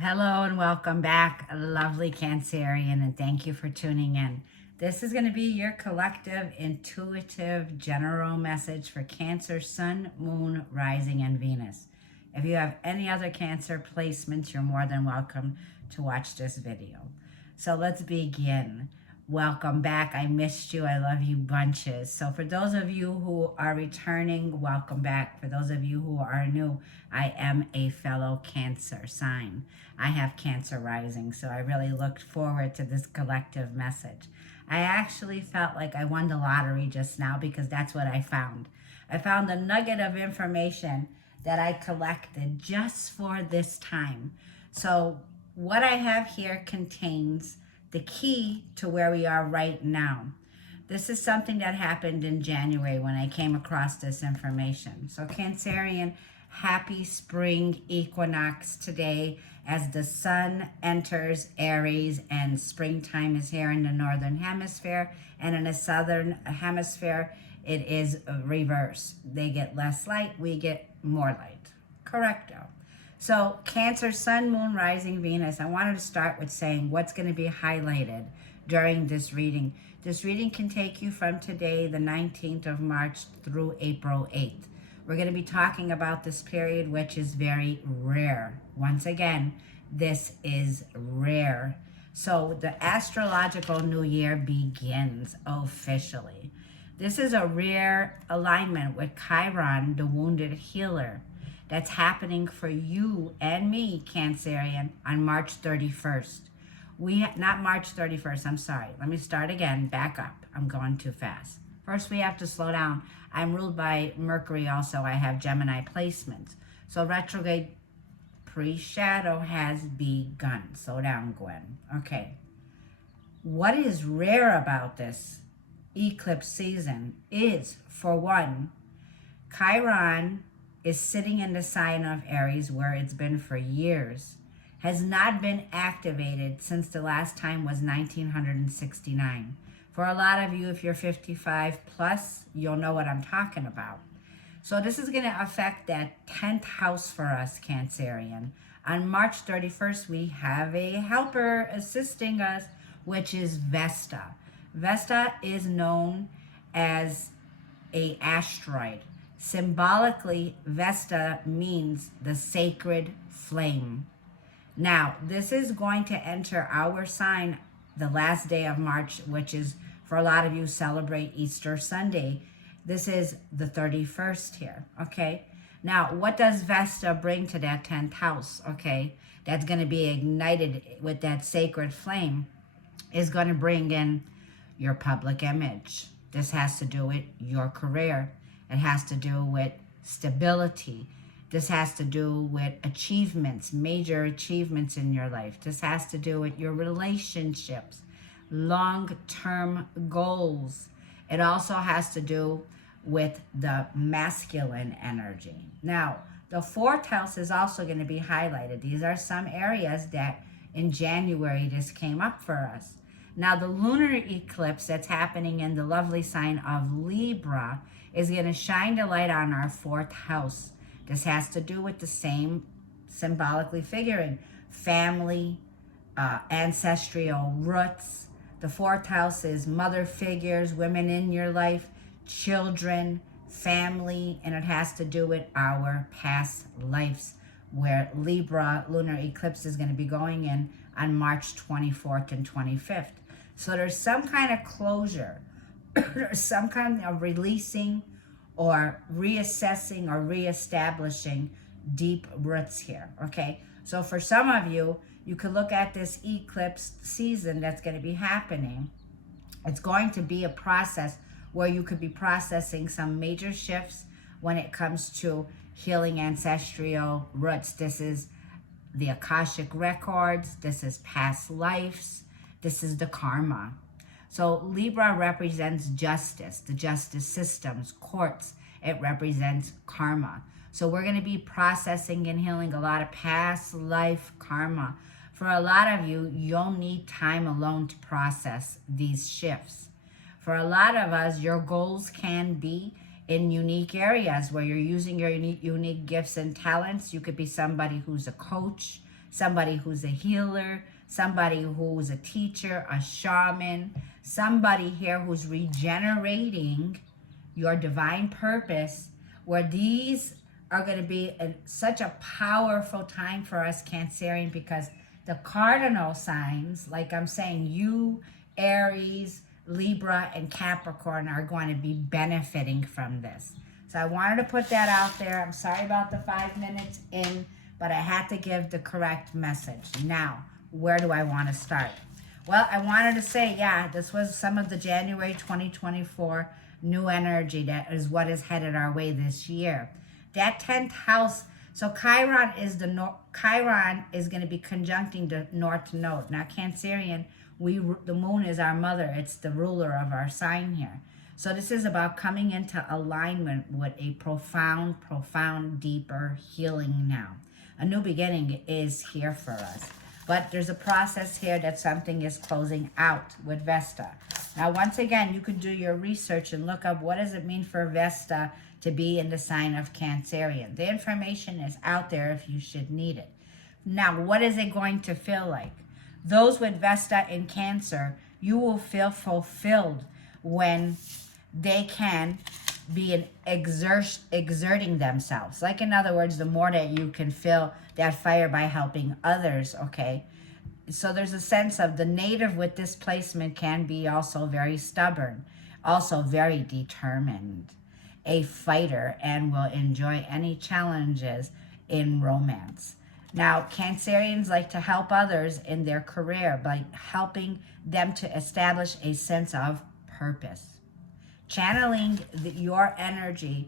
Hello and welcome back, lovely Cancerian, and thank you for tuning in. This is going to be your collective, intuitive, general message for Cancer, Sun, Moon, Rising, and Venus. If you have any other Cancer placements, you're more than welcome to watch this video. So let's begin. Welcome back. I missed you. I love you bunches. So for those of you who are returning, welcome back. For those of you who are new, I am a fellow Cancer sign. I have Cancer rising, so I really looked forward to this collective message. I actually felt like I won the lottery just now because that's what I found. I found a nugget of information that I collected just for this time. So what I have here contains the key to where we are right now. This is something that happened in January when I came across this information. So Cancerian, happy spring equinox today as the sun enters Aries and springtime is here in the northern hemisphere, and in the southern hemisphere it is reverse. They get less light, we get more light. Correcto. So Cancer, Sun, Moon, Rising, Venus. I wanted to start with saying what's going to be highlighted during this reading. This reading can take you from today, the 19th of March, through April 8th. We're going to be talking about this period, which is very rare. Once again, this is rare. So the astrological new year begins officially. This is a rare alignment with Chiron, the wounded healer, that's happening for you and me, Cancerian, on March 31st. Not March 31st, I'm sorry. Let me start again, back up. I'm going too fast. First, we have to slow down. I'm ruled by Mercury also. I have Gemini placements. So retrograde pre-shadow has begun. Slow down, Gwen. Okay. What is rare about this eclipse season is, for one, Chiron is sitting in the sign of Aries where it's been for years, has not been activated since the last time was 1969. For a lot of you, if you're 55 plus, you'll know what I'm talking about. So this is going to affect that 10th house for us, Cancerian. On March 31st, we have a helper assisting us, which is Vesta. Vesta is known as an asteroid. Symbolically, Vesta means the sacred flame. Now, this is going to enter our sign the last day of March, which is, for a lot of you, celebrate Easter Sunday. This is the 31st here, okay? Now, what does Vesta bring to that 10th house, okay? That's going to be ignited with that sacred flame, is going to bring in your public image. This has to do with your career. It has to do with stability. This has to do with achievements, major achievements in your life. This has to do with your relationships, long-term goals. It also has to do with the masculine energy. Now, the fourth house is also going to be highlighted. These are some areas that in January this came up for us. Now, the lunar eclipse that's happening in the lovely sign of Libra is going to shine the light on our fourth house. This has to do with the same, symbolically figuring, family, ancestral roots. The fourth house is mother figures, women in your life, children, family, and it has to do with our past lives, where Libra lunar eclipse is going to be going in on March 24th and 25th. So there's some kind of closure. There's some kind of releasing or reassessing or reestablishing deep roots here, okay? So for some of you, you could look at this eclipse season that's going to be happening. It's going to be a process where you could be processing some major shifts when it comes to healing ancestral roots. This is the Akashic records. This is past lives. This is the karma. So Libra represents justice, the justice systems, courts. It represents karma. So we're going to be processing and healing a lot of past life karma. For a lot of you, you'll need time alone to process these shifts. For a lot of us, your goals can be in unique areas where you're using your unique gifts and talents. You could be somebody who's a coach, somebody who's a healer, somebody who's a teacher, a shaman, somebody here who's regenerating your divine purpose, where these are going to be such a powerful time for us Cancerian, because the cardinal signs, like I'm saying, you, Aries, Libra, and Capricorn are going to be benefiting from this. So I wanted to put that out there. I'm sorry about the 5 minutes in, but I had to give the correct message. Now, where do I want to start? Well, I wanted to say, yeah, this was some of the January 2024 new energy that is what is headed our way this year. That 10th house, so Chiron is Chiron is going to be conjuncting the North Node. Now, Cancerian, the moon is our mother. It's the ruler of our sign here. So this is about coming into alignment with a profound, deeper healing now. A new beginning is here for us. But there's a process here that something is closing out with Vesta. Now, once again, you can do your research and look up what does it mean for Vesta to be in the sign of Cancerian. The information is out there if you should need it. Now, what is it going to feel like? Those with Vesta in Cancer, you will feel fulfilled when they can be exerting themselves. Like, in other words, the more that you can feel that fire by helping others, okay? So there's a sense of the native with this placement can be also very stubborn, also very determined, a fighter, and will enjoy any challenges in romance. Now, Cancerians like to help others in their career by helping them to establish a sense of purpose. Channeling your energy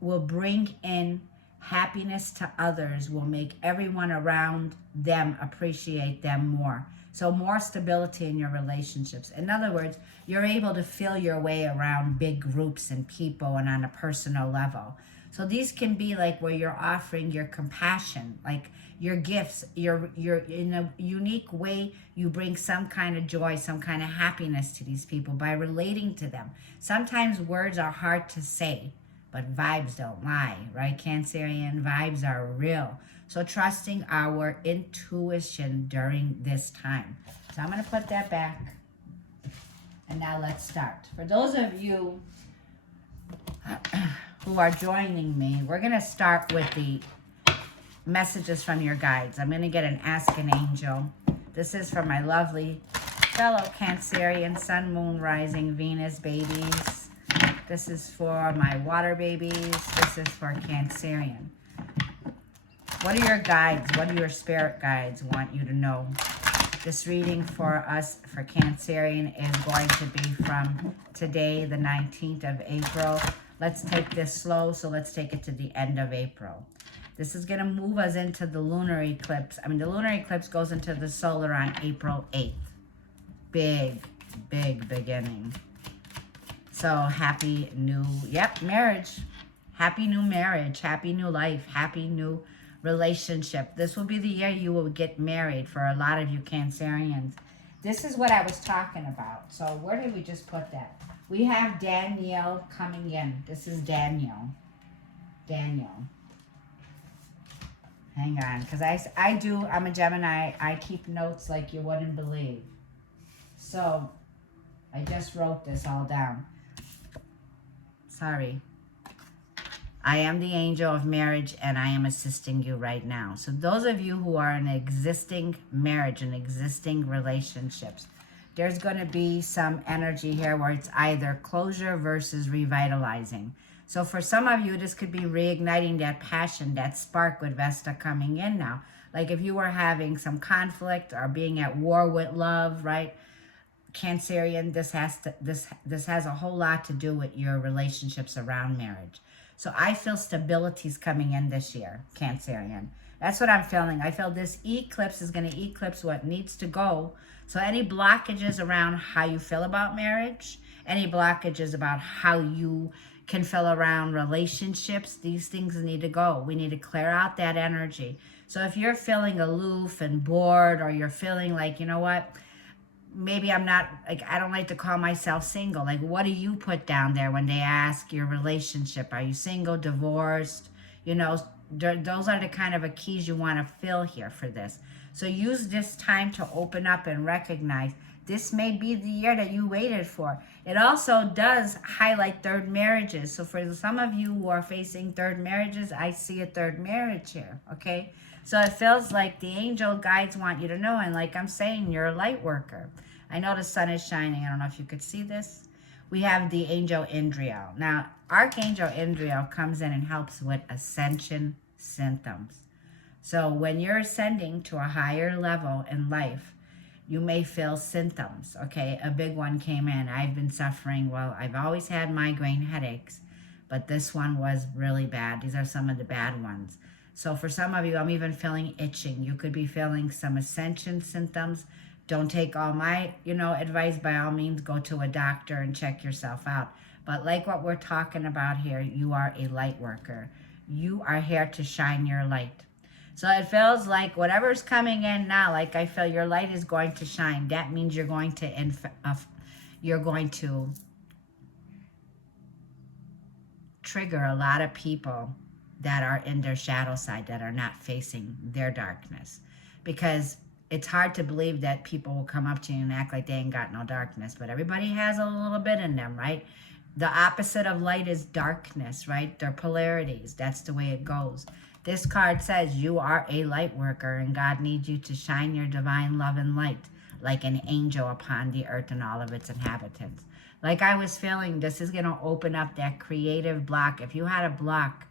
will bring in happiness to others, will make everyone around them appreciate them more. So more stability in your relationships. In other words, you're able to feel your way around big groups and people and on a personal level. So these can be like where you're offering your compassion, like your gifts, you're in a unique way, you bring some kind of joy, some kind of happiness to these people by relating to them. Sometimes words are hard to say, but vibes don't lie, right? Cancerian, vibes are real. So trusting our intuition during this time. So I'm going to put that back. And now let's start. For those of you who are joining me, we're going to start with the messages from your guides. I'm going to get an Ask an Angel. This is for my lovely fellow Cancerian, Sun, Moon, Rising, Venus babies. This is for my water babies. This is for Cancerian. What are your guides? What do your spirit guides want you to know? This reading for us, for Cancerian, is going to be from today, the 19th of April. Let's take this slow, so let's take it to the end of April. This is going to move us into the lunar eclipse. I mean, the lunar eclipse goes into the solar on April 8th. Big beginning. So happy new, marriage. Happy new marriage. Happy new life. Happy new relationship. This will be the year you will get married for a lot of you Cancerians. This is what I was talking about. So where did we just put that? We have Danielle coming in. This is Daniel. Hang on, because I'm a Gemini. I keep notes like you wouldn't believe. So I just wrote this all down. Sorry. I am the angel of marriage, and I am assisting you right now. So those of you who are in existing marriage and existing relationships, there's going to be some energy here where it's either closure versus revitalizing. So for some of you, this could be reigniting that passion, that spark with Vesta coming in now. Like if you were having some conflict or being at war with love, right? Cancerian, this has a whole lot to do with your relationships around marriage. So I feel stability's coming in this year, Cancerian. That's what I'm feeling. I feel this eclipse is going to eclipse what needs to go. So any blockages around how you feel about marriage, any blockages about how you can feel around relationships, these things need to go. We need to clear out that energy. So if you're feeling aloof and bored, or you're feeling like, you know what, maybe I'm not, like, I don't like to call myself single. Like, what do you put down there when they ask your relationship? Are you single, divorced? You know, Those are the kind of keys you want to fill here for this. So use this time to open up and recognize this may be the year that you waited for. It also does highlight third marriages. So for some of you who are facing third marriages, I see a third marriage here, okay? So it feels like the angel guides want you to know, and like I'm saying, you're a light worker. I know the sun is shining. I don't know if you could see this. We have the angel Indriel. Now, Archangel Indriel comes in and helps with ascension symptoms. So when you're ascending to a higher level in life, you may feel symptoms, okay? A big one came in. I've been suffering, well, I've always had migraine headaches, but this one was really bad. These are some of the bad ones. So for some of you, I'm even feeling itching. You could be feeling some ascension symptoms. Don't take all my, advice. By all means, go to a doctor and check yourself out. But like what we're talking about here, you are a light worker. You are here to shine your light. So it feels like whatever's coming in now, like I feel your light is going to shine. That means you're going to trigger a lot of people that are in their shadow side, that are not facing their darkness. Because it's hard to believe that people will come up to you and act like they ain't got no darkness, but everybody has a little bit in them, right? The opposite of light is darkness, right? They're polarities. That's the way it goes. This card says you are a light worker, and God needs you to shine your divine love and light like an angel upon the earth and all of its inhabitants. Like I was feeling, this is going to open up that creative block. If you had a block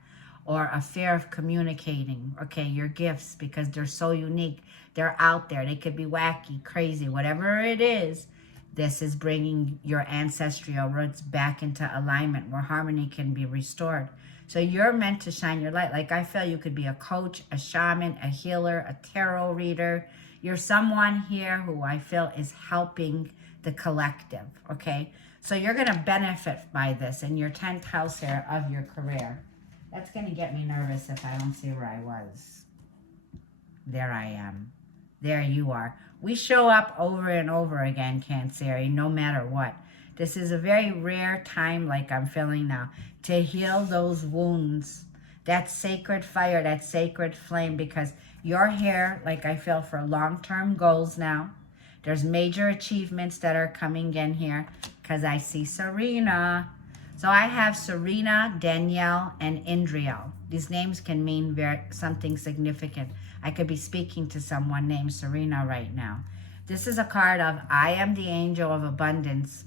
or a fear of communicating, okay, your gifts, because they're so unique, they're out there. They could be wacky, crazy, whatever it is. This is bringing your ancestral roots back into alignment where harmony can be restored. So you're meant to shine your light. Like I feel you could be a coach, a shaman, a healer, a tarot reader. You're someone here who I feel is helping the collective, okay? So you're going to benefit by this in your 10th house here of your career. That's going to get me nervous if I don't see where I was. There I am. There you are. We show up over and over again, Cancer, no matter what. This is a very rare time, like I'm feeling now, to heal those wounds. That sacred fire, that sacred flame, because you're here, like I feel, for long-term goals now. There's major achievements that are coming in here, because I see Serena. So I have Serena, Danielle, and Indriel. These names can mean something significant. I could be speaking to someone named Serena right now. This is a card of, I am the angel of abundance.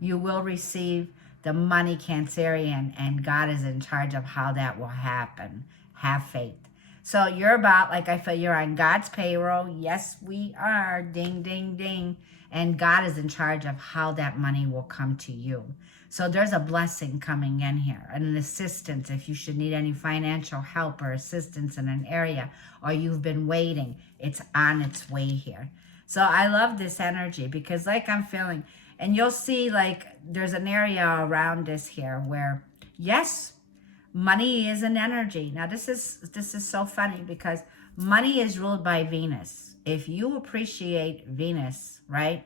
You will receive the money, Cancerian, and God is in charge of how that will happen. Have faith. So you're about, like I feel, you're on God's payroll. Yes, we are. Ding, ding, ding. And God is in charge of how that money will come to you. So there's a blessing coming in here, an assistance if you should need any financial help or assistance in an area, or you've been waiting. It's on its way here. So I love this energy because like I'm feeling, and you'll see like there's an area around this here where, yes, money is an energy. Now this is so funny because money is ruled by Venus. If you appreciate Venus, right?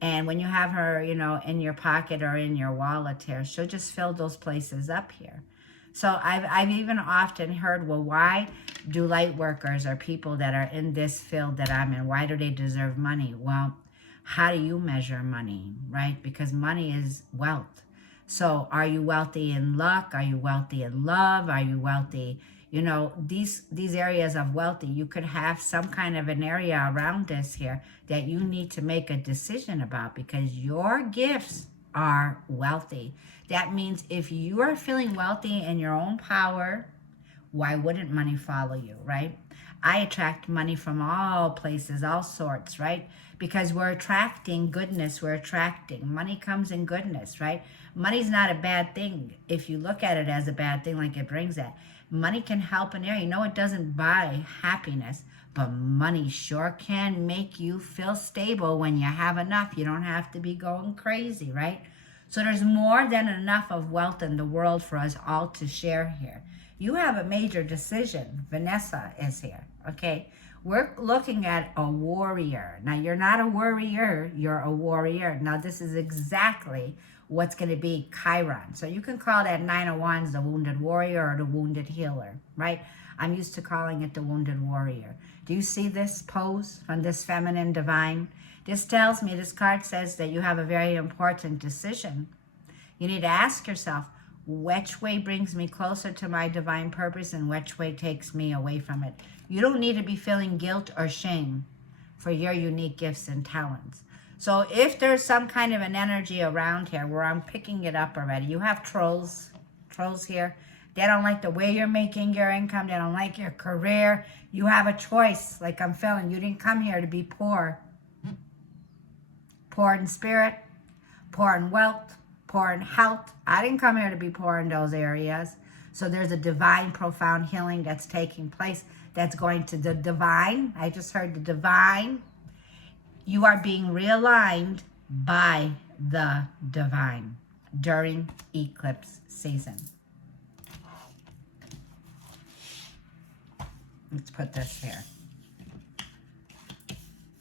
And when you have her, in your pocket or in your wallet here, she'll just fill those places up here. So I've even often heard, well, why do light workers or people that are in this field that I'm in, why do they deserve money? Well, how do you measure money, right? Because money is wealth. So are you wealthy in luck? Are you wealthy in love? Are you wealthy? These areas of wealthy, you could have some kind of an area around this here that you need to make a decision about because your gifts are wealthy. That means if you are feeling wealthy in your own power, why wouldn't money follow you, right? I attract money from all places, all sorts, right? Because we're attracting goodness, we're attracting. Money comes in goodness, right? Money's not a bad thing if you look at it as a bad thing, like it brings that. Money can help an area. It doesn't buy happiness, but money sure can make you feel stable when you have enough. You don't have to be going crazy, right? So there's more than enough of wealth in the world for us all to share here. You have a major decision. Vanessa is here, okay? We're looking at a warrior. Now, you're not a worrier, you're a warrior. Now, this is exactly what's going to be Chiron. So you can call that 9 of Wands the wounded warrior or the wounded healer, right? I'm used to calling it the wounded warrior. Do you see this pose from this feminine divine? This tells me, this card says that you have a very important decision. You need to ask yourself, which way brings me closer to my divine purpose and which way takes me away from it? You don't need to be feeling guilt or shame for your unique gifts and talents. So if there's some kind of an energy around here where I'm picking it up already, you have trolls here. They don't like the way you're making your income. They don't like your career. You have a choice, like I'm feeling. You didn't come here to be poor. Poor in spirit, poor in wealth, poor in health. I didn't come here to be poor in those areas. So there's a divine, profound healing that's taking place that's going to the divine. I just heard the divine. You are being realigned by the divine during eclipse season. Let's put this here.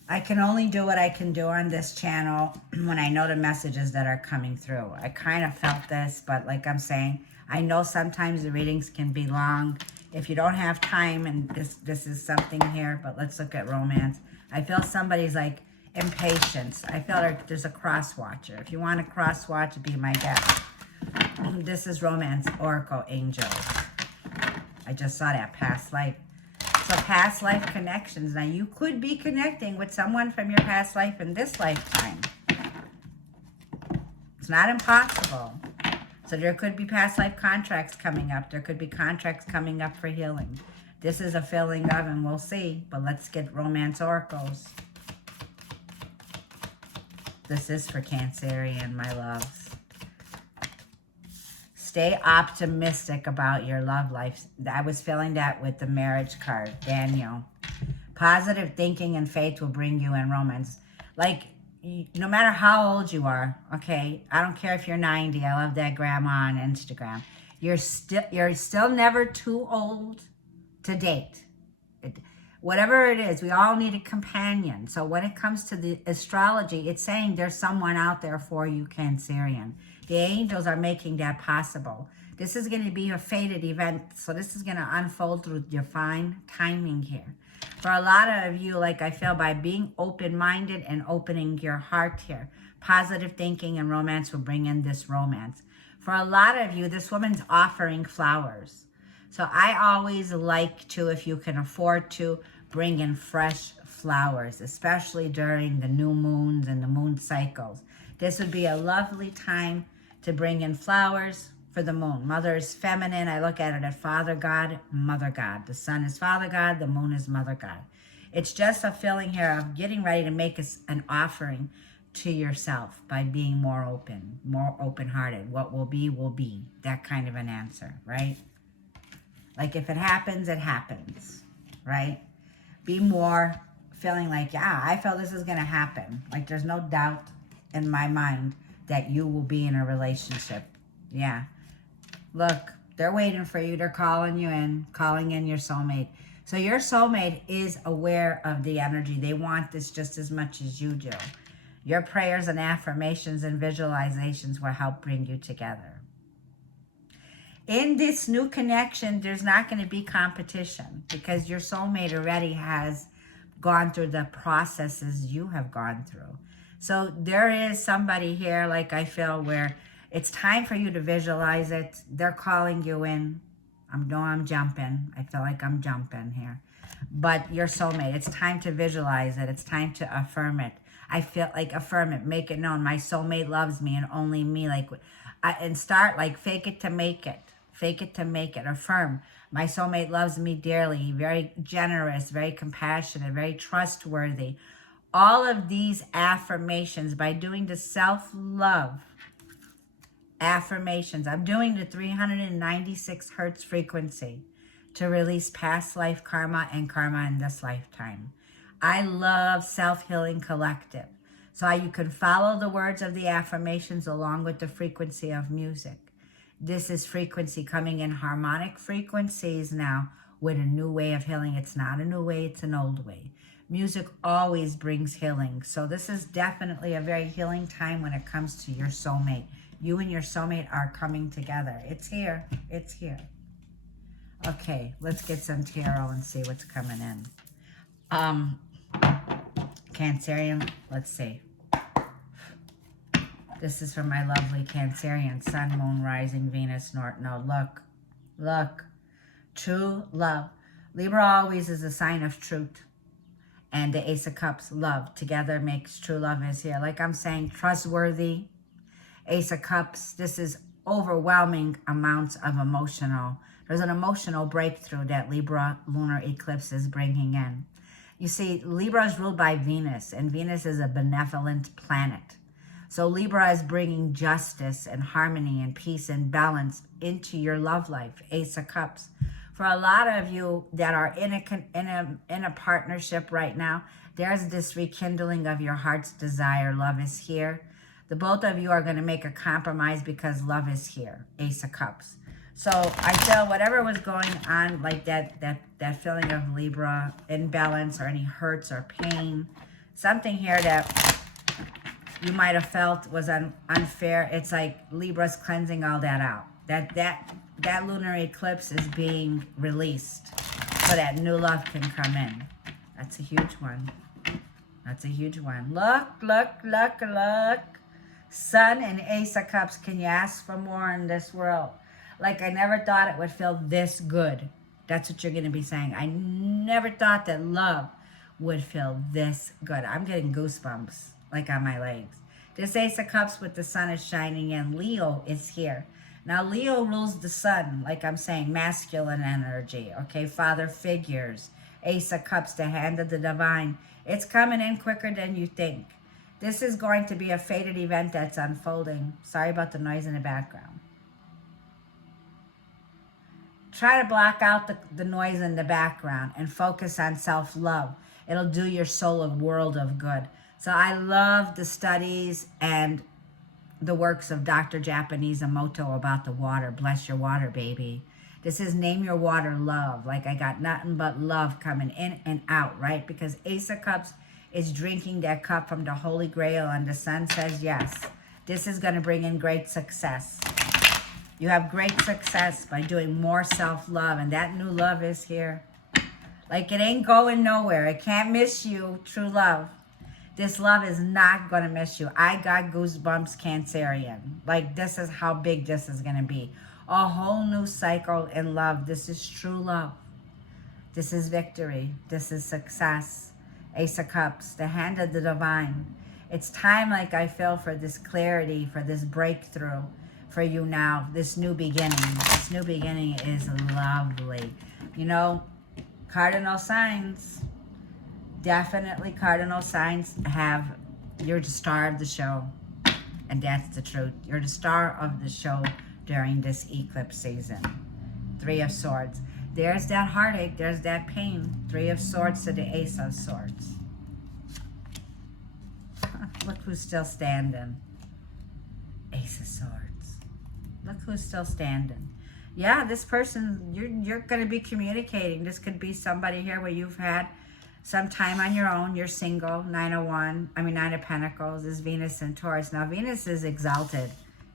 I can only do what I can do on this channel when I know the messages that are coming through. I kind of felt this, but like I'm saying, I know sometimes the readings can be long. If you don't have time, and this is something here, but let's look at romance. I feel somebody's like impatience. I feel like there's a cross watcher. If you want a cross watch, be my guest. This is romance oracle angel. I just saw that past life. So past life connections. Now you could be connecting with someone from your past life in this lifetime. It's not impossible. So there could be past life contracts coming up. There could be contracts coming up for healing. This is a filling of, and we'll see. But let's get romance oracles. This is for Cancerian, my loves. Stay optimistic about your love life. I was feeling that with the marriage card, Daniel. Positive thinking and faith will bring you in romance. Like, no matter how old you are, okay? I don't care if you're 90. I love that grandma on Instagram. You're still never too old to date. Whatever it is, we all need a companion. So when it comes to the astrology, it's saying there's someone out there for you, Cancerian. The angels are making that possible. This is going to be a fated event, so this is going to unfold through divine timing here. For a lot of you, like I feel, by being open-minded and opening your heart here, positive thinking and romance will bring in this romance. For a lot of you, this woman's offering flowers. So I always like to, if you can afford to, bring in fresh flowers, especially during the new moons and the moon cycles. This would be a lovely time to bring in flowers for the moon. Mother is feminine. I look at it as Father God, Mother God. The sun is Father God. The moon is Mother God. It's just a feeling here of getting ready to make an offering to yourself by being more open-hearted. What will be. That kind of an answer, right? Like if it happens, it happens, right? Be more feeling like, yeah, I feel this is going to happen. Like there's no doubt in my mind that you will be in a relationship. Yeah. Look, they're waiting for you. They're calling you in, calling in your soulmate. So your soulmate is aware of the energy. They want this just as much as you do. Your prayers and affirmations and visualizations will help bring you together. In this new connection, there's not going to be competition because your soulmate already has gone through the processes you have gone through. So there is somebody here, like I feel, where it's time for you to visualize it. They're calling you in. I'm jumping. I feel like I'm jumping here. But your soulmate, it's time to visualize it. It's time to affirm it. I feel like affirm it. Make it known. My soulmate loves me and only me. And start like fake it to make it. Fake it to make it. Affirm. My soulmate loves me dearly. Very generous, very compassionate, very trustworthy. All of these affirmations, by doing the self-love affirmations, I'm doing the 396 hertz frequency to release past life karma and karma in this lifetime. I love Self-Healing Collective. So you can follow the words of the affirmations along with the frequency of music. This is frequency coming in harmonic frequencies now with a new way of healing. It's not a new way, it's an old way. Music always brings healing. So this is definitely a very healing time when it comes to your soulmate, You and your soulmate are coming together. It's here. It's here. Okay, let's get some tarot and see what's coming in. Cancerian, let's see. This is from my lovely Cancerian, Sun, Moon, Rising, Venus, North Node. Look, look, true love. Libra always is a sign of truth. And the Ace of Cups, love. Together makes true love is here. Like I'm saying, trustworthy. Ace of Cups, this is overwhelming amounts of emotional. There's an emotional breakthrough that Libra lunar eclipse is bringing in. You see, Libra is ruled by Venus, and Venus is a benevolent planet. So Libra is bringing justice and harmony and peace and balance into your love life. Ace of Cups. For a lot of you that are in a partnership right now, there's this rekindling of your heart's desire. Love is here. The both of you are going to make a compromise because love is here. Ace of Cups. So I feel whatever was going on, like that feeling of Libra imbalance or any hurts or pain, something here that you might have felt was unfair. It's like Libra's cleansing all that out. That lunar eclipse is being released so that new love can come in. That's a huge one. That's a huge one. Look, look, look, look. Sun and Ace of Cups. Can you ask for more in this world? Like, I never thought it would feel this good. That's what you're going to be saying. I never thought that love would feel this good. I'm getting goosebumps, like on my legs. This Ace of Cups with the sun is shining in. Leo is here. Now, Leo rules the sun, like I'm saying, masculine energy, okay? Father figures. Ace of Cups, the hand of the divine. It's coming in quicker than you think. This is going to be a fated event that's unfolding. Sorry about the noise in the background. Try to block out the noise in the background and focus on self-love. It'll do your soul a world of good. So I love the studies and the works of Dr. Japanese Emoto about the water. Bless your water, baby. This is name your water love. Like, I got nothing but love coming in and out, right? Because Ace of Cups is drinking that cup from the Holy Grail, and the sun says yes. This is going to bring in great success. You have great success by doing more self-love, and that new love is here. Like, it ain't going nowhere. It can't miss you, true love. This love is not going to miss you. I got goosebumps, Cancerian. Like, this is how big this is going to be. A whole new cycle in love. This is true love. This is victory. This is success. Ace of Cups, the hand of the divine. It's time, like I feel, for this clarity, for this breakthrough for you now. This new beginning. This new beginning is lovely. You know, cardinal signs. Definitely cardinal signs have, you're the star of the show. And that's the truth. You're the star of the show during this eclipse season. Three of Swords. There's that heartache. There's that pain. Three of Swords to the Ace of Swords. Look who's still standing. Ace of Swords. Look who's still standing. Yeah, this person, you're going to be communicating. This could be somebody here where you've had some time on your own. You're single. Nine of Pentacles is Venus and Taurus. Now, Venus is exalted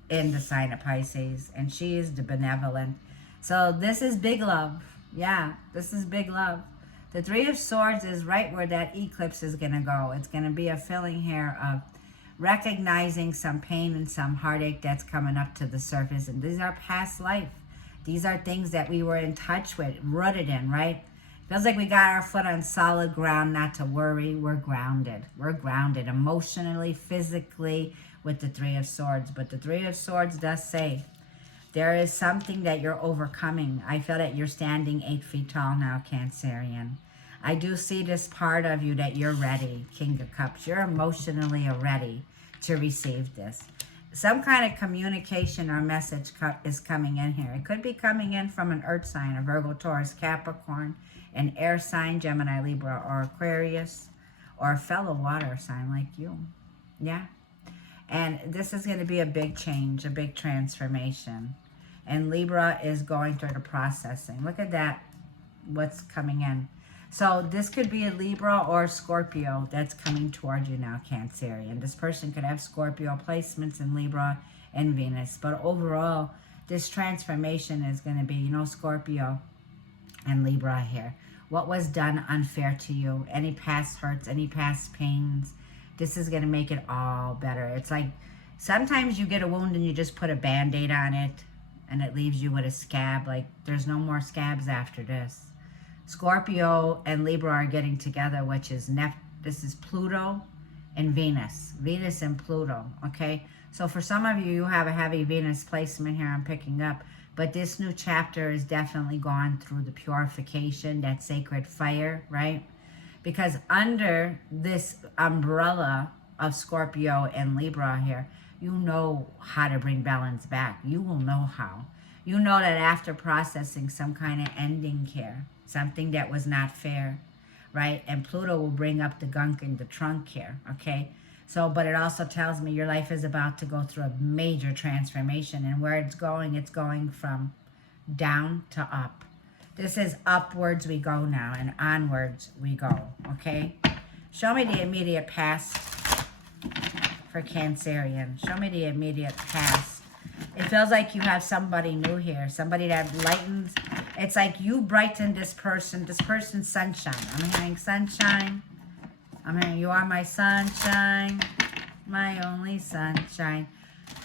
in the sign of Pisces, and she is the benevolent. So this is big love. Yeah, this is big love. The Three of Swords is right where that eclipse is going to go. It's going to be a feeling here of recognizing some pain and some heartache that's coming up to the surface. And these are past life. These are things that we were in touch with, rooted in, right? Feels like we got our foot on solid ground, not to worry. We're grounded. We're grounded emotionally, physically with the Three of Swords. But the Three of Swords does say there is something that you're overcoming. I feel that you're standing 8 feet tall now, Cancerian. I do see this part of you that you're ready, King of Cups. You're emotionally ready to receive this. Some kind of communication or message is coming in here. It could be coming in from an earth sign, a Virgo, Taurus, Capricorn, an air sign, Gemini, Libra, or Aquarius, or a fellow water sign like you. Yeah. And this is going to be a big change, a big transformation. And Libra is going through the processing. Look at that, what's coming in. So this could be a Libra or Scorpio that's coming toward you now, Cancerian. This person could have Scorpio placements in Libra and Venus. But overall, this transformation is going to be, you know, Scorpio and Libra here. What was done unfair to you? Any past hurts, any past pains? This is going to make it all better. It's like sometimes you get a wound and you just put a Band-Aid on it and it leaves you with a scab. Like there's no more scabs after this. Scorpio and Libra are getting together, which is this is Pluto and Venus. Venus and Pluto, okay? So for some of you, you have a heavy Venus placement here I'm picking up. But this new chapter is definitely gone through the purification, that sacred fire, right? Because under this umbrella of Scorpio and Libra here, you know how to bring balance back. You will know how. You know that after processing some kind of ending here, something that was not fair, right? And Pluto will bring up the gunk in the trunk here, okay? So, but it also tells me your life is about to go through a major transformation. And where it's going from down to up. This is upwards we go now and onwards we go, okay? Show me the immediate past for Cancerian. Show me the immediate past. It feels like you have somebody new here, somebody that lightens. It's like you brighten this person's sunshine. I'm hearing sunshine. I'm hearing you are my sunshine, my only sunshine.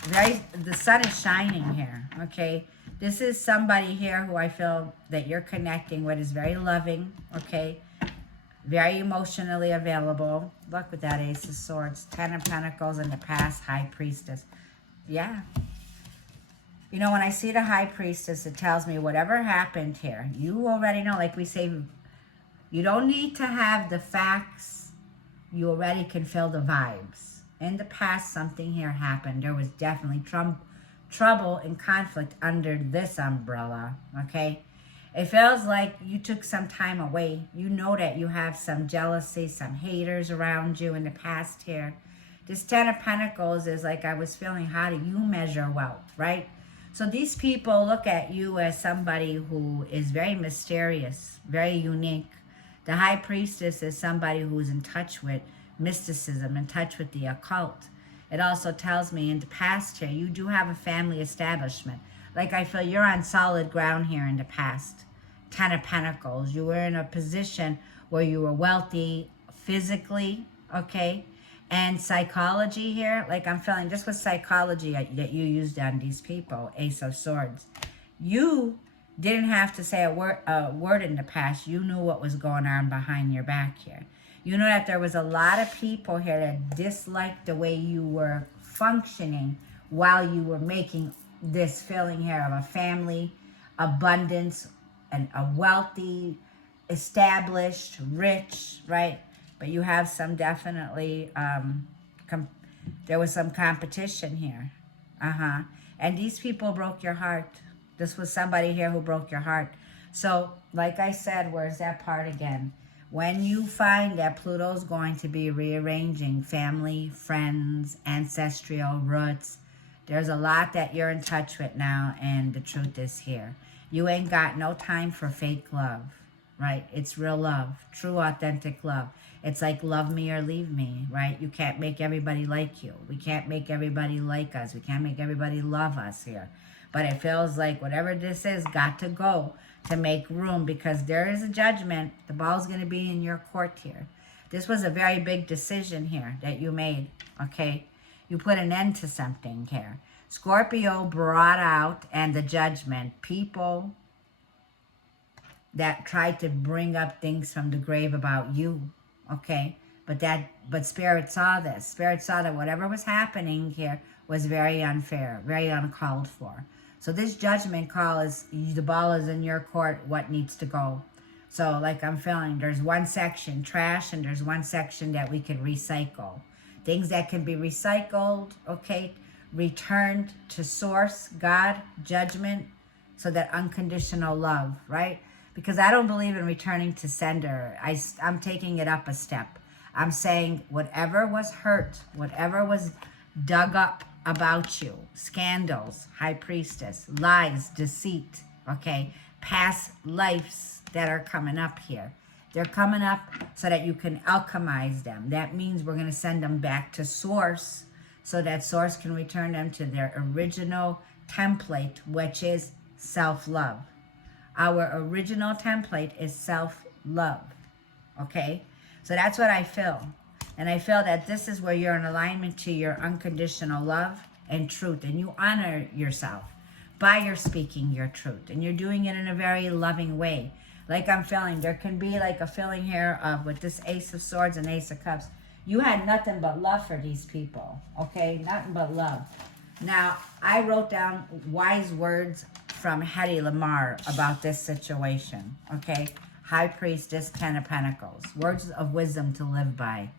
The sun is shining here, okay? This is somebody here who I feel that you're connecting with is very loving, okay? Very emotionally available. Look with that Ace of Swords, Ten of Pentacles in the past, High Priestess. Yeah. You know, when I see the High Priestess, it tells me whatever happened here, you already know, like we say, you don't need to have the facts. You already can feel the vibes. In the past, something here happened. There was definitely trouble and conflict under this umbrella, okay? It feels like you took some time away. You know that you have some jealousy, some haters around you in the past here. This Ten of Pentacles is like I was feeling, how do you measure wealth, right? So these people look at you as somebody who is very mysterious, very unique. The High Priestess is somebody who is in touch with mysticism, in touch with the occult. It also tells me in the past here, you do have a family establishment. Like I feel you're on solid ground here in the past. Ten of Pentacles. You were in a position where you were wealthy physically, okay? And psychology here, like I'm feeling this was psychology that you used on these people, Ace of Swords. You didn't have to say a word in the past. You knew what was going on behind your back here. You know that there was a lot of people here that disliked the way you were functioning while you were making this feeling here of a family, abundance, and a wealthy, established, rich, right? But you have some definitely, there was some competition here. And these people broke your heart. This was somebody here who broke your heart. So, like I said, where's that part again? When you find that Pluto's going to be rearranging family, friends, ancestral roots, there's a lot that you're in touch with now, and the truth is here. You ain't got no time for fake love, right? It's real love, true, authentic love. It's like love me or leave me, right? You can't make everybody like you. We can't make everybody like us. We can't make everybody love us here. But it feels like whatever this is got to go to make room, because there is a judgment. The ball's going to be in your court here. This was a very big decision here that you made, okay? You put an end to something here. Scorpio brought out, and the judgment, people that tried to bring up things from the grave about you, okay? But Spirit saw this. Spirit saw that whatever was happening here was very unfair, very uncalled for. So this judgment call is, the ball is in your court, what needs to go. So like I'm feeling, there's one section trash, and there's one section that we can recycle. Things that can be recycled, okay, returned to source, God, judgment, so that unconditional love, right? Because I don't believe in returning to sender. I'm taking it up a step. I'm saying whatever was hurt, whatever was dug up about you, scandals, High Priestess, lies, deceit, okay, past lives that are coming up here. They're coming up so that you can alchemize them. That means we're going to send them back to source so that source can return them to their original template, which is self-love. Our original template is self-love. Okay? So that's what I feel. And I feel that this is where you're in alignment to your unconditional love and truth. And you honor yourself by your speaking your truth. And you're doing it in a very loving way. Like I'm feeling, there can be like a feeling here of with this Ace of Swords and Ace of Cups. You had nothing but love for these people. Okay? Nothing but love. Now, I wrote down wise words from Hedy Lamarr about this situation. Okay? High Priestess, Ten of Pentacles. Words of wisdom to live by.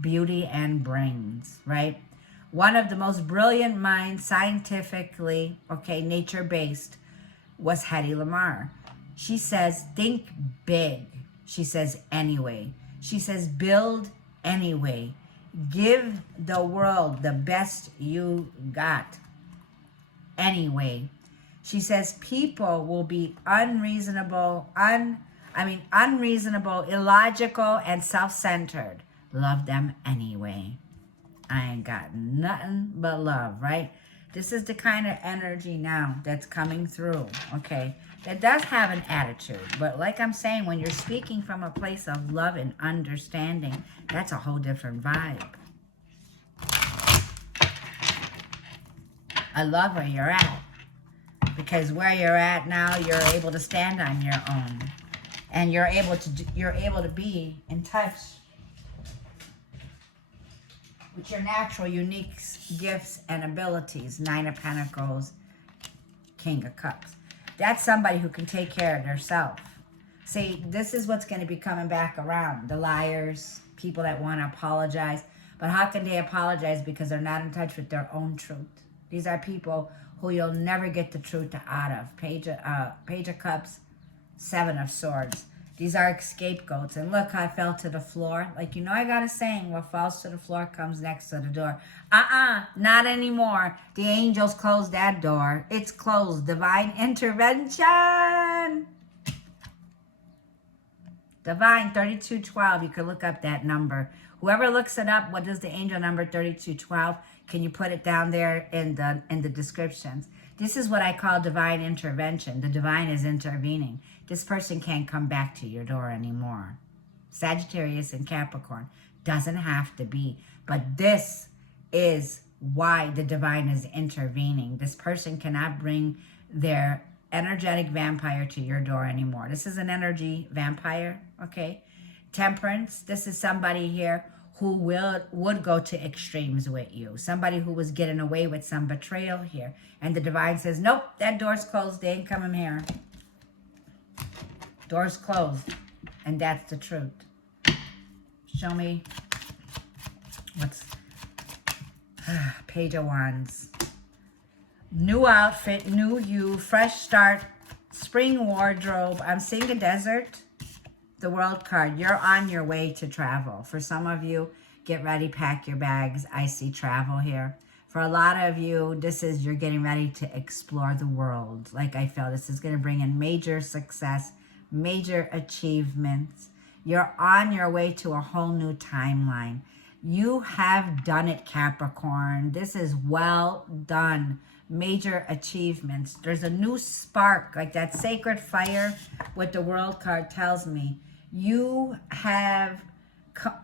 Beauty and brains, right? One of the most brilliant minds, scientifically, okay, nature-based, was Hedy Lamarr. She says, think big. She says, anyway. She says, build anyway. Give the world the best you got anyway. She says, people will be unreasonable, illogical, and self-centered. Love them anyway. I ain't got nothing but love, right? This is the kind of energy now that's coming through, okay? That does have an attitude, but like I'm saying, when you're speaking from a place of love and understanding, that's a whole different vibe. I love where you're at, because where you're at now, you're able to stand on your own, and you're able to be in touch with your natural, unique gifts and abilities. Nine of Pentacles, King of Cups. That's somebody who can take care of themselves. See, this is what's going to be coming back around. The liars, people that want to apologize. But how can they apologize? Because they're not in touch with their own truth. These are people who you'll never get the truth out of. Page of Cups, Seven of Swords. These are scapegoats. And look how I fell to the floor. Like, you know, I got a saying, what falls to the floor comes next to the door. Not anymore. The angels closed that door. It's closed. Divine intervention. Divine 3212. You can look up that number. Whoever looks it up, what is the angel number 3212? Can you put it down there in the descriptions? This is what I call divine intervention. The divine is intervening. This person can't come back to your door anymore. Sagittarius and Capricorn. Doesn't have to be. But this is why the divine is intervening. This person cannot bring their energetic vampire to your door anymore. This is an energy vampire, okay? Temperance. This is somebody here who would go to extremes with you. Somebody who was getting away with some betrayal here. And the divine says, nope, that door's closed. They ain't coming here. Door's closed. And that's the truth. Show me what's... Page of Wands. New outfit, new you, fresh start, spring wardrobe. I'm seeing a desert. The World card. You're on your way to travel. For some of you, get ready, pack your bags. I see travel here. For a lot of you, this is you're getting ready to explore the world. Like I feel, this is going to bring in major success, major achievements. You're on your way to a whole new timeline. You have done it, Capricorn. This is well done. Major achievements. There's a new spark, like that sacred fire with the World card tells me. You have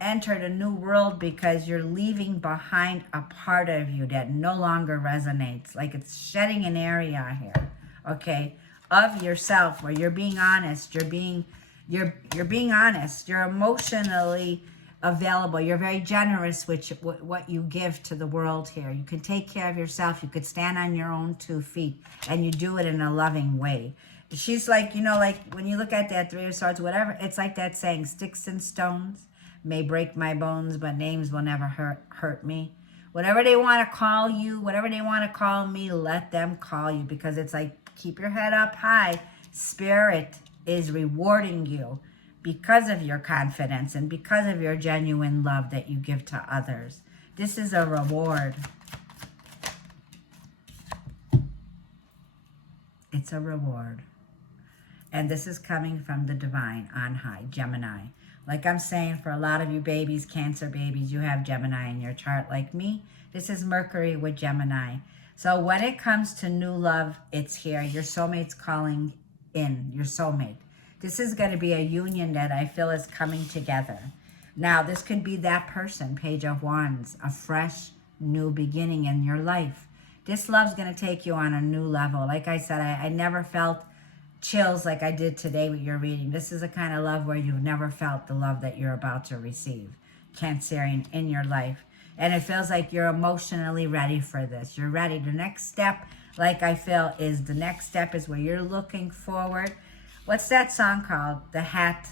entered a new world because you're leaving behind a part of you that no longer resonates. Like it's shedding an area here, okay, of yourself where you're being honest. You're being honest. You're emotionally available. You're very generous with what you give to the world here. You can take care of yourself. You could stand on your own 2 feet, and you do it in a loving way. She's like, you know, like when you look at that Three of Swords, whatever, it's like that saying, sticks and stones may break my bones, but names will never hurt me. Whatever they want to call you, whatever they want to call me, let them call you, because it's like, keep your head up high. Spirit is rewarding you because of your confidence and because of your genuine love that you give to others. This is a reward. It's a reward. And this is coming from the divine on high, Gemini. Like I'm saying, for a lot of you babies, Cancer babies, you have Gemini in your chart. Like me, this is Mercury with Gemini. So when it comes to new love, it's here. Your soulmate's calling in, your soulmate. This is going to be a union that I feel is coming together. Now, this could be that person, Page of Wands, a fresh new beginning in your life. This love's going to take you on a new level. Like I said, I never felt chills like I did today with your reading. This is a kind of love where you've never felt the love that you're about to receive, Cancerian, in your life. And it feels like you're emotionally ready for this. You're ready. The next step, like I feel, is the next step is where you're looking forward. What's that song called? The Hat.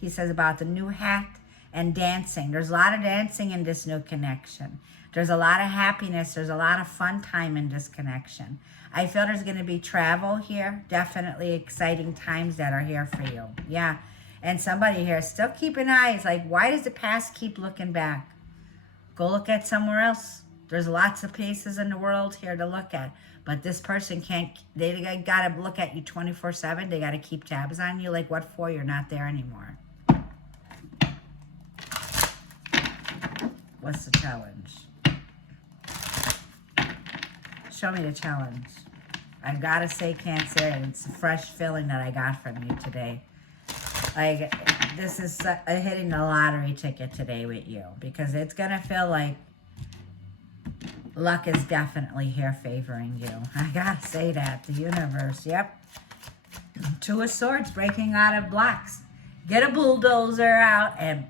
He says about the new hat and dancing. There's a lot of dancing in this new connection. There's a lot of happiness. There's a lot of fun time in this connection. I feel there's going to be travel here. Definitely exciting times that are here for you. Yeah. And somebody here, still keep an eye. It's like, why does the past keep looking back? Go look at somewhere else. There's lots of places in the world here to look at. But this person can't, they got to look at you 24/7. They got to keep tabs on you. Like, what for? You're not there anymore. What's the challenge? Show me the challenge. I gotta say, Cancer, it's a fresh feeling that I got from you today. Like, this is hitting the lottery ticket today with you, because it's gonna feel like luck is definitely here favoring you. I gotta say that. The universe, yep. Two of Swords, breaking out of blocks. Get a bulldozer out and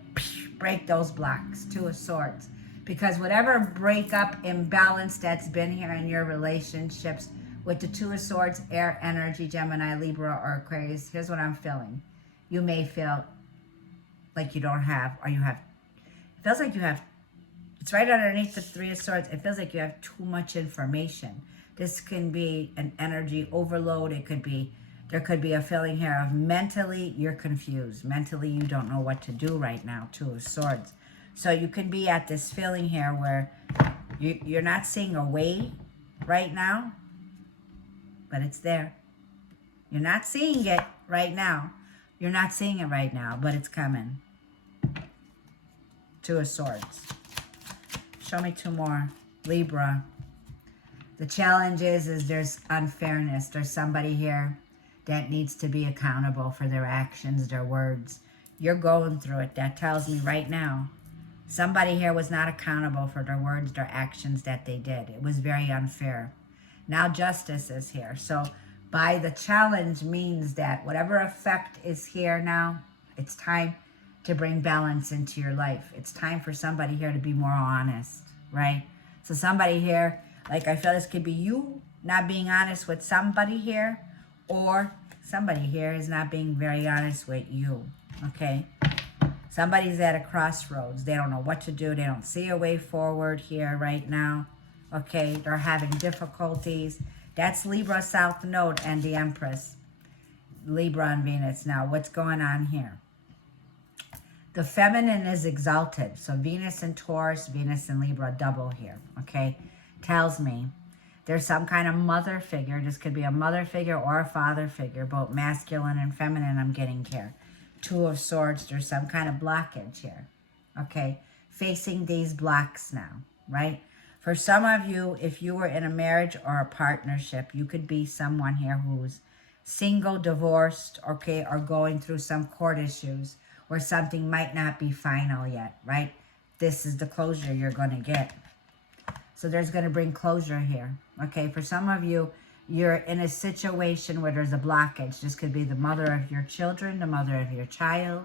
break those blocks. Two of Swords. Because whatever breakup, imbalance that's been here in your relationships with the Two of Swords, air energy, Gemini, Libra, or Aquarius, here's what I'm feeling. You may feel like you don't have, or you have, it feels like you have, it's right underneath the Three of Swords. It feels like you have too much information. This can be an energy overload. It could be, there could be a feeling here of mentally you're confused. Mentally you don't know what to do right now, Two of Swords. So you can be at this feeling here where you're not seeing a way right now, but it's there. You're not seeing it right now. You're not seeing it right now, but it's coming. Two of Swords. Show me two more. Libra. The challenge is there's unfairness. There's somebody here that needs to be accountable for their actions, their words. You're going through it. That tells me right now. Somebody here was not accountable for their words, their actions that they did. It was very unfair. Now justice is here. So by the challenge means that whatever effect is here now, it's time to bring balance into your life. It's time for somebody here to be more honest, right? So somebody here, like I feel this could be you not being honest with somebody here, or somebody here is not being very honest with you, okay? Somebody's at a crossroads. They don't know what to do. They don't see a way forward here right now. Okay, they're having difficulties. That's Libra South Node and the Empress. Libra and Venus. Now, what's going on here? The feminine is exalted. So Venus and Taurus, Venus and Libra double here. Okay, tells me there's some kind of mother figure. This could be a mother figure or a father figure, both masculine and feminine I'm getting here. Two of Swords, there's some kind of blockage here, okay? Facing these blocks now, right? For some of you, if you were in a marriage or a partnership, you could be someone here who's single, divorced, okay, or going through some court issues where something might not be final yet, right? This is the closure you're going to get. So there's going to bring closure here, okay? For some of you, you're in a situation where there's a blockage. This could be the mother of your children, the mother of your child.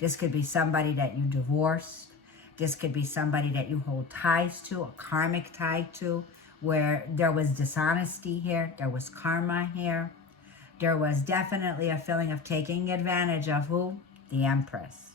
This could be somebody that you divorced. This could be somebody that you hold ties to, a karmic tie to, where there was dishonesty here. There was karma here. There was definitely a feeling of taking advantage of who? The Empress.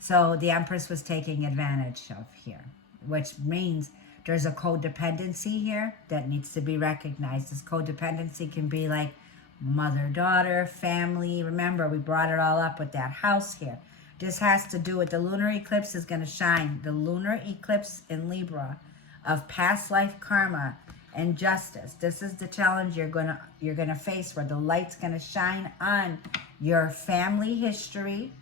So the Empress was taking advantage of here, which means there's a codependency here that needs to be recognized. This codependency can be like mother-daughter, family. Remember, we brought it all up with that house here. This has to do with the lunar eclipse is going to shine. The lunar eclipse in Libra of past life karma and justice. This is the challenge you're gonna face, where the light's going to shine on your family history,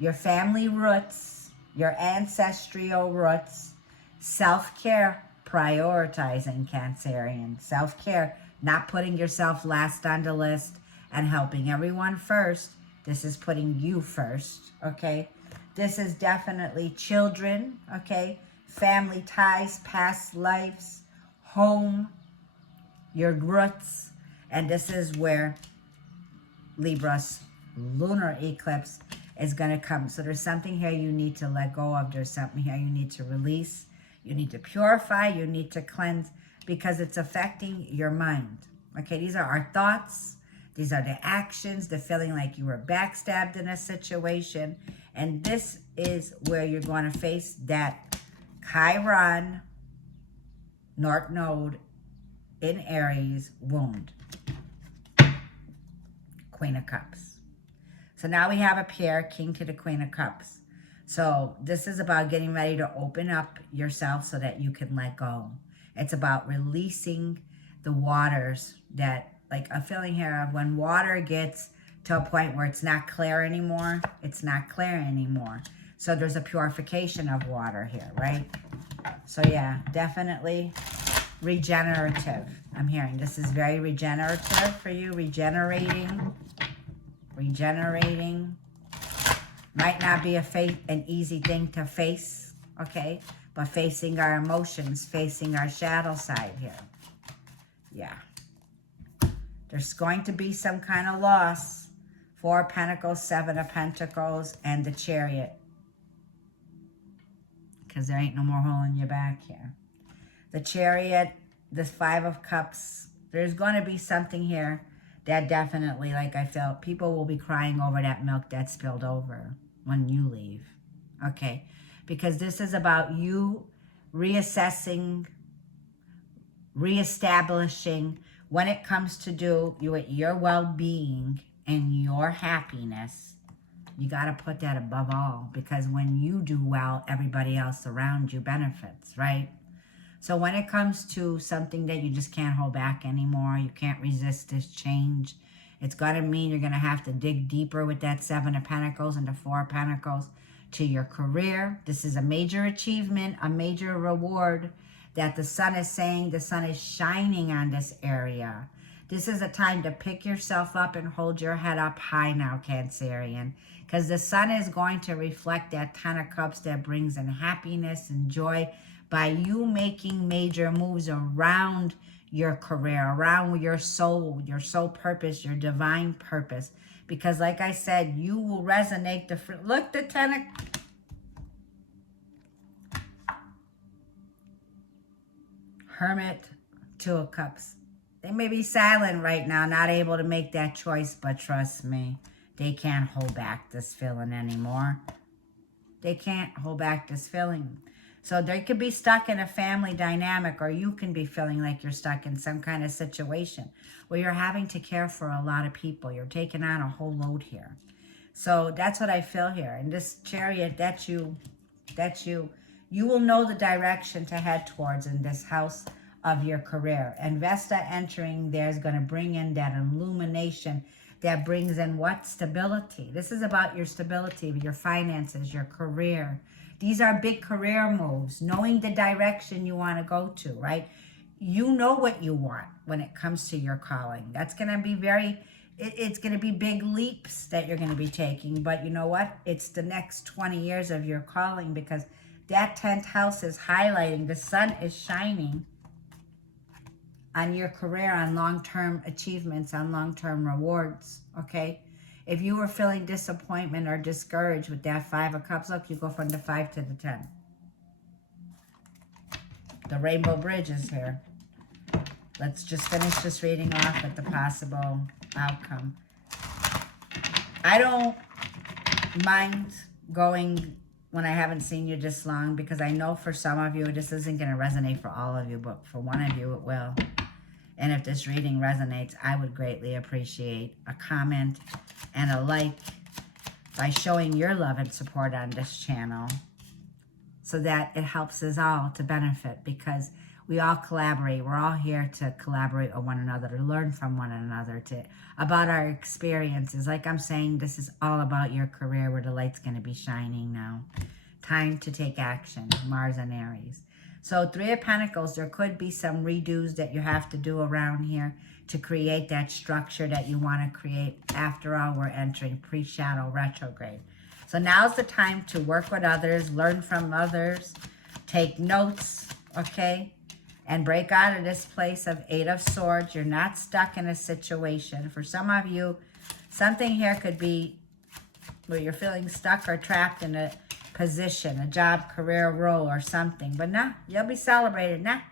your family roots, your ancestral roots, self-care, prioritizing Cancerian. Self-care, not putting yourself last on the list and helping everyone first. This is putting you first, okay? This is definitely children, okay? Family ties, past lives, home, your roots. And this is where Libra's lunar eclipse is going to come. So there's something here you need to let go of. There's something here you need to release. You need to purify. You need to cleanse because it's affecting your mind. Okay, these are our thoughts. These are the actions, the feeling like you were backstabbed in a situation. And this is where you're going to face that Chiron North Node in Aries wound. Queen of Cups. So now we have a pair, King to the Queen of Cups. So this is about getting ready to open up yourself so that you can let go. It's about releasing the waters that, like a feeling here of when water gets to a point where it's not clear anymore, it's not clear anymore. So there's a purification of water here, right? So yeah, definitely regenerative. I'm hearing this is very regenerative for you, regenerating. Might not be an easy thing to face, okay? But facing our emotions, facing our shadow side here. Yeah. There's going to be some kind of loss. 4 of Pentacles, 7 of Pentacles, and the Chariot. Because there ain't no more holding you back here. The Chariot, the 5 of Cups. There's going to be something here that definitely, like I felt, people will be crying over that milk that spilled over when you leave. Okay? Because this is about you reassessing, reestablishing when it comes to do your well-being and your happiness. You got to put that above all, because when you do well, everybody else around you benefits, right? So when it comes to something that you just can't hold back anymore, you can't resist this change, it's going to mean you're going to have to dig deeper with that 7 of Pentacles and the 4 of Pentacles to your career. This is a major achievement, a major reward that the sun is saying. The sun is shining on this area. This is a time to pick yourself up and hold your head up high now, Cancerian, because the sun is going to reflect that 10 of Cups that brings in happiness and joy by you making major moves around your career, around your soul purpose, your divine purpose. Because like I said, you will resonate look, the 10 of... Hermit, 2 of Cups. They may be silent right now, not able to make that choice, but trust me, they can't hold back this feeling anymore. They can't hold back this feeling. So they could be stuck in a family dynamic, or you can be feeling like you're stuck in some kind of situation where you're having to care for a lot of people. You're taking on a whole load here. So that's what I feel here. And this Chariot, that's you. You will know the direction to head towards in this house of your career. And Vesta entering there is going to bring in that illumination that brings in what? Stability. This is about your stability, your finances, your career. These are big career moves, knowing the direction you want to go to, right? You know what you want when it comes to your calling. That's going to be it's going to be big leaps that you're going to be taking. But you know what? It's the next 20 years of your calling, because that 10th house is highlighting. The sun is shining on your career, on long-term achievements, on long-term rewards, okay? If you were feeling disappointment or discouraged with that 5 of Cups, look, you go from the 5 to the 10. The Rainbow Bridge is here. Let's just finish this reading off with the possible outcome. I don't mind going when I haven't seen you this long, because I know for some of you, this isn't going to resonate for all of you, but for one of you, it will. And if this reading resonates, I would greatly appreciate a comment and a like by showing your love and support on this channel, so that it helps us all to benefit, because we all collaborate. We're all here to collaborate with one another, to learn from one another, about our experiences. Like I'm saying, this is all about your career, where the light's going to be shining now. Time to take action, Mars and Aries. So 3 of Pentacles, there could be some redos that you have to do around here to create that structure that you want to create. After all, we're entering pre-shadow retrograde. So now's the time to work with others, learn from others, take notes, okay? And break out of this place of 8 of Swords. You're not stuck in a situation. For some of you, something here could be where you're feeling stuck or trapped in a position, a job, career, role, or something. But nah, you'll be celebrated. Nah.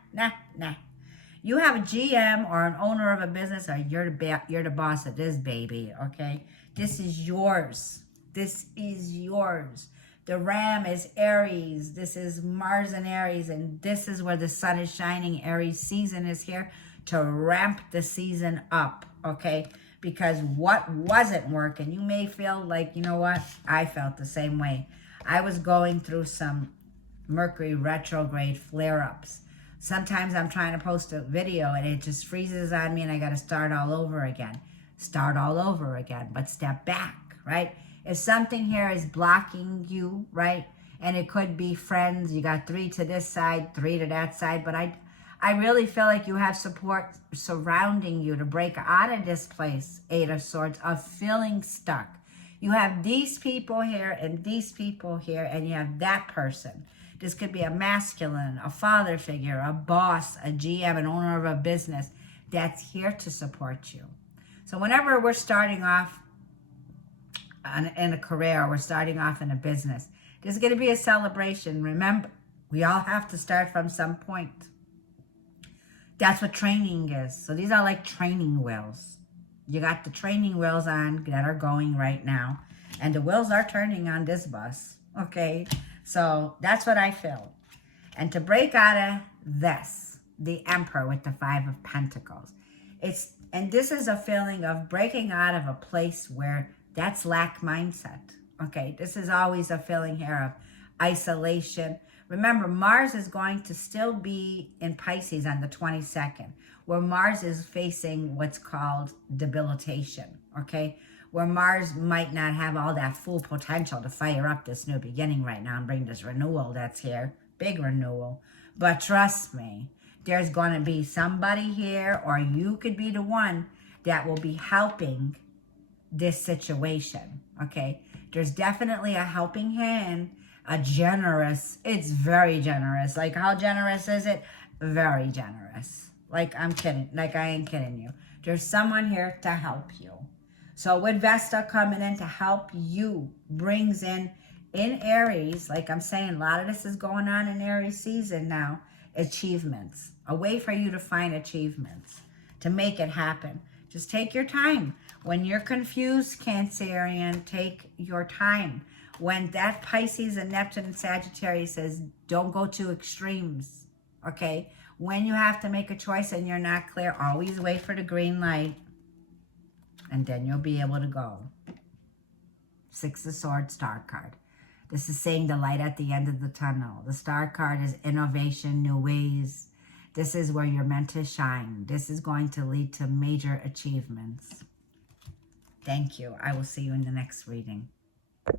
You have a GM or an owner of a business, or you're the boss of this baby, okay? This is yours. This is yours. The Ram is Aries. This is Mars and Aries, and this is where the sun is shining. Aries season is here to ramp the season up, okay? Because what wasn't working, you may feel like, you know what? I felt the same way. I was going through some Mercury retrograde flare-ups. Sometimes I'm trying to post a video and it just freezes on me and I got to start all over again. Start all over again, but step back, right? If something here is blocking you, right? And it could be friends. You got 3 to this side, 3 to that side. But I really feel like you have support surrounding you to break out of this place, 8 of Swords, of feeling stuck. You have these people here and these people here, and you have that person. This could be a masculine, a father figure, a boss, a GM, an owner of a business that's here to support you. So whenever we're starting off in a career, we're starting off in a business, there's going to be a celebration. Remember, we all have to start from some point. That's what training is. So these are like training wheels. You got the training wheels on that are going right now. And the wheels are turning on this bus. Okay? So that's what I feel. And to break out of this, the Emperor with the 5 of Pentacles. And this is a feeling of breaking out of a place where that's lack mindset. Okay? This is always a feeling here of isolation. Remember, Mars is going to still be in Pisces on the 22nd, where Mars is facing what's called debilitation, okay? Where Mars might not have all that full potential to fire up this new beginning right now and bring this renewal that's here, big renewal. But trust me, there's going to be somebody here, or you could be the one that will be helping this situation, okay? There's definitely a helping hand. It's very generous. Like, how generous is it? Very generous. Like, I'm kidding. Like, I ain't kidding you. There's someone here to help you. So with Vesta coming in to help you, brings in Aries, like I'm saying, a lot of this is going on in Aries season now, achievements. A way for you to find achievements, to make it happen. Just take your time. When you're confused, Cancerian, take your time. When that Pisces and Neptune and Sagittarius says, don't go to extremes, okay? When you have to make a choice and you're not clear, always wait for the green light, and then you'll be able to go. 6 of Swords, Star card. This is saying the light at the end of the tunnel. The Star card is innovation, new ways. This is where you're meant to shine. This is going to lead to major achievements. Thank you. I will see you in the next reading.